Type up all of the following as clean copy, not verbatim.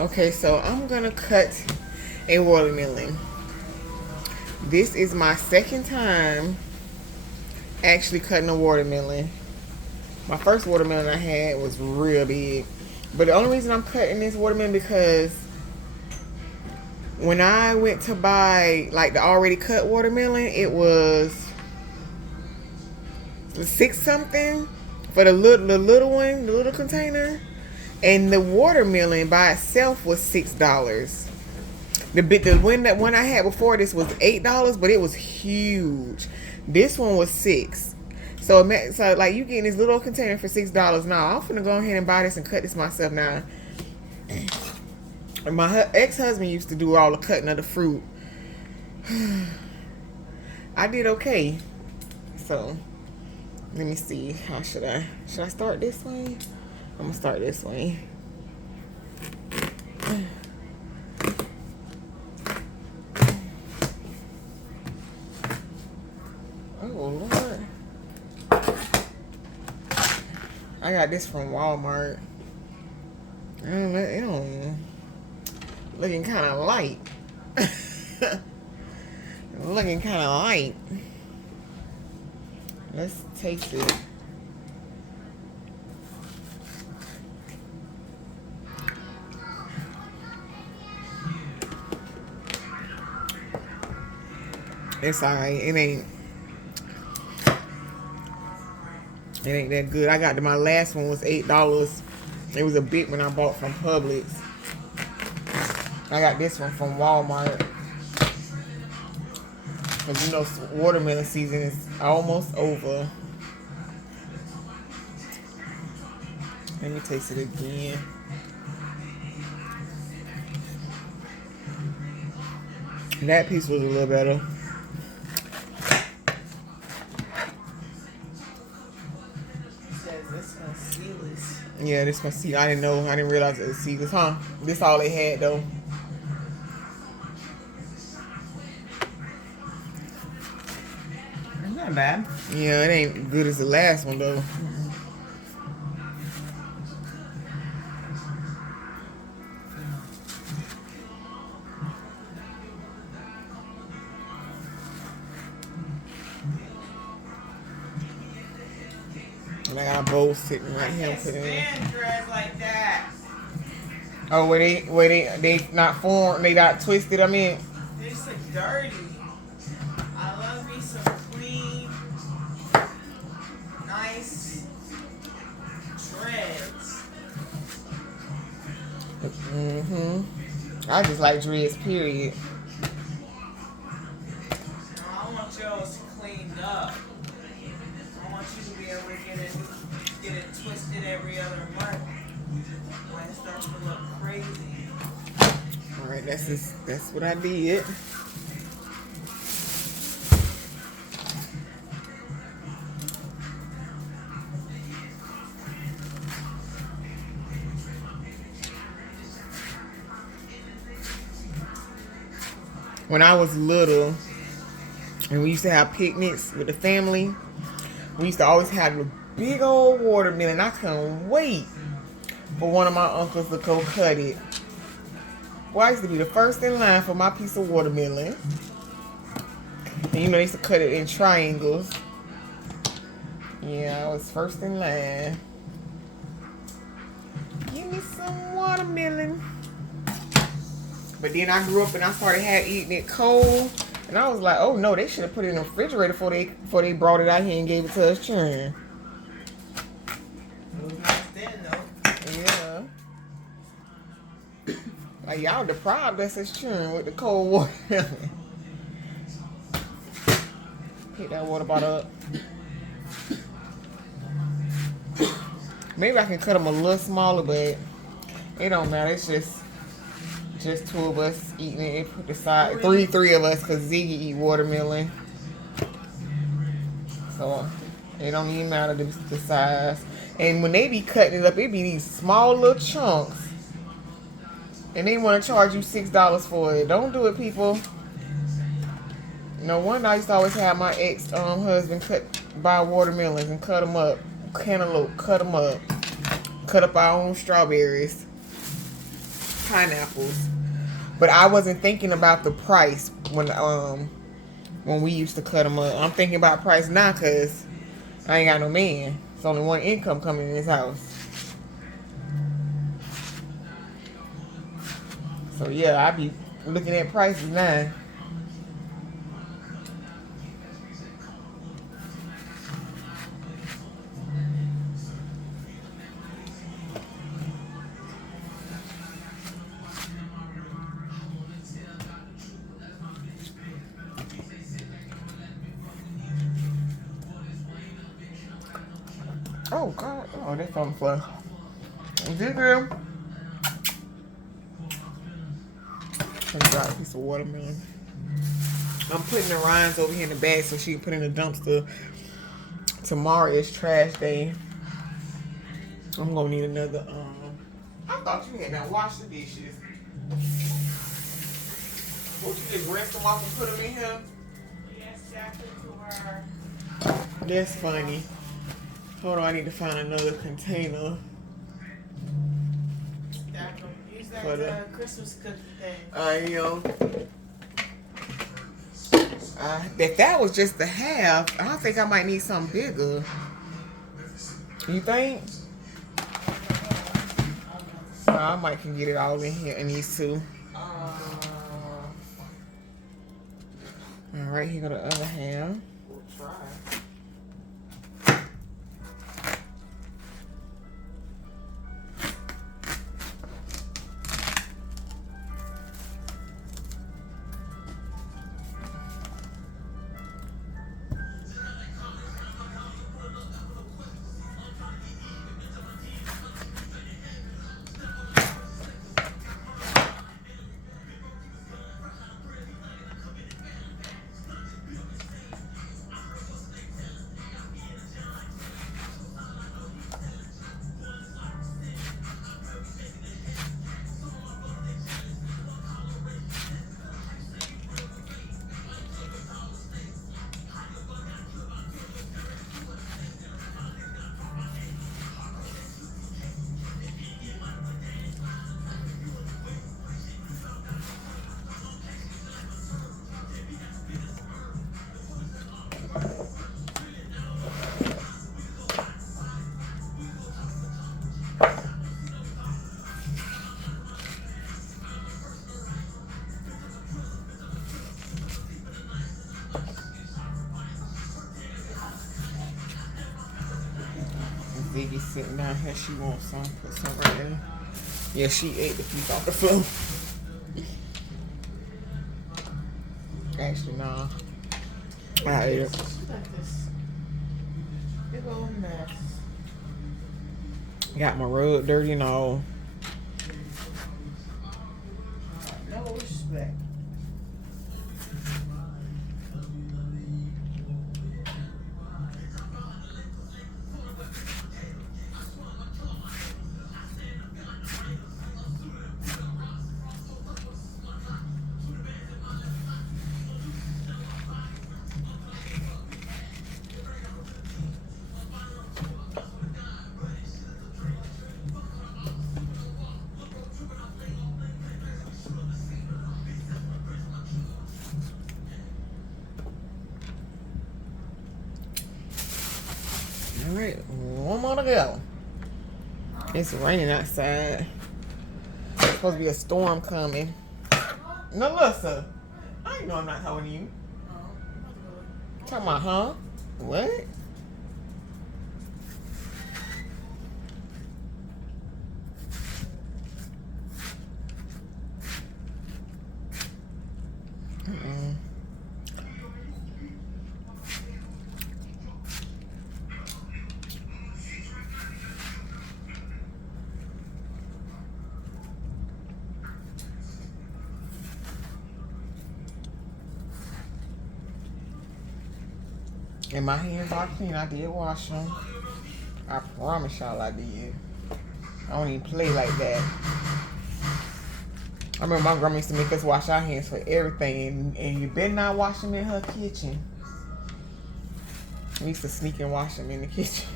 Okay, so I'm gonna cut a watermelon. This is my second time actually cutting a watermelon. My first watermelon I had was real big. But the only reason I'm cutting this watermelon because when I went to buy like the already cut watermelon, it was 6 something for the little one, the little container. And the watermelon by itself was $6. The one I had before this was $8, but it was huge. This one was $6. So like you getting this little container for $6 now. I'm finna go ahead and buy this and cut this myself now. My ex-husband used to do all the cutting of the fruit. I did okay. So let me see. How should I start this way? I'm gonna start this way. Oh Lord. I got this from Walmart. It don't looking kind of light. Looking kind of light. Let's taste it. It's alright. It ain't that good. I got my last one was $8. It was a big one I bought from Publix. I got this one from Walmart. Because you know watermelon season is almost over. Let me taste it again. That piece was a little better. Yeah, this one seed. I didn't realize it was seedless, huh? This all they had though. It's not bad. Yeah, it ain't good as the last one though. And I got a bowl sitting right here. Like that. Oh, where they not formed, they not twisted. I mean, They're so dirty. I love me some clean, nice dreads. I just like dreads. Period. I want yours cleaned up. I want you to be able to get it twisted every other month when it starts to look crazy. All right, that's what I did. When I was little, and we used to have picnics with the family, we used to always have a big old watermelon. I couldn't wait for one of my uncles to go cut it. Well, I used to be the first in line for my piece of watermelon. And you know, they used to cut it in triangles. Yeah, I was first in line. Give me some watermelon. But then I grew up and I started eating it cold. And I was like, oh no, they should have put it in the refrigerator before they brought it out here and gave it to us churn. It was nice then though. Yeah. Like y'all deprived us as churn with the cold water. Pick that water bottle up. Maybe I can cut them a little smaller, but it don't matter. It's just two of us eating it. Put the side three of us, cause Ziggy eat watermelon. So it don't even matter the size. And when they be cutting it up, it be these small little chunks. And they want to charge you $6 for it. Don't do it, people. No wonder I used to always have my ex-husband buy watermelons and cut them up. Cantaloupe, cut them up. Cut up our own strawberries. pineapples. But I wasn't thinking about the price when we used to cut them up. I'm thinking about price now because I ain't got no man. It's only one income coming in this house. So yeah, I be looking at prices now. Oh God! Oh, that's on the floor. This girl. Let me got a piece of watermelon. I'm putting the rinds over here in the bag so she can put in the dumpster. Tomorrow is trash day. I'm gonna need another. I thought you had not washed the dishes. What, you just rinse them off and put them in here? Yes, I put to her. That's funny. Hold on, I need to find another container. Use that Christmas cookie thing. I am. If that was just the half, I don't think I might need something bigger. You think? I might can get it all in here in these two. All right, here go the other half. We'll try. Ziggy sitting down here. She wants some. Put some right there. Yeah, she ate the piece off the floor. Actually, nah. I ate it. Look at this big old mess. Got my rug dirty and all. No respect. All right, one more to go. It's raining outside. There's supposed to be a storm coming. Melissa, I know I'm not talking to you. Talking about, huh? What? And my hands are clean. I did wash them. I promise y'all I did. I don't even play like that. I remember my grandma used to make us wash our hands for everything. And you better not wash them in her kitchen. We used to sneak and wash them in the kitchen.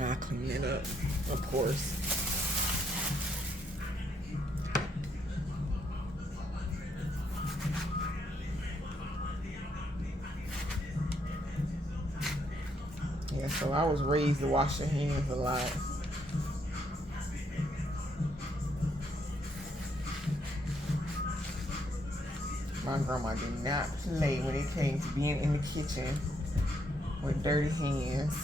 I clean it up, of course. Yeah, so I was raised to wash your hands a lot. My grandma did not play when it came to being in the kitchen with dirty hands.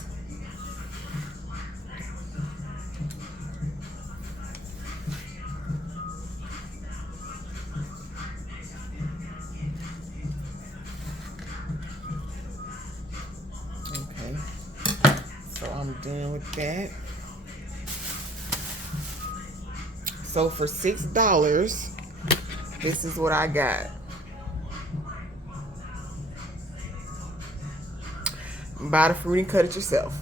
Okay, so I'm done with that. So for $6, this is what I got. Buy the fruit and cut it yourself.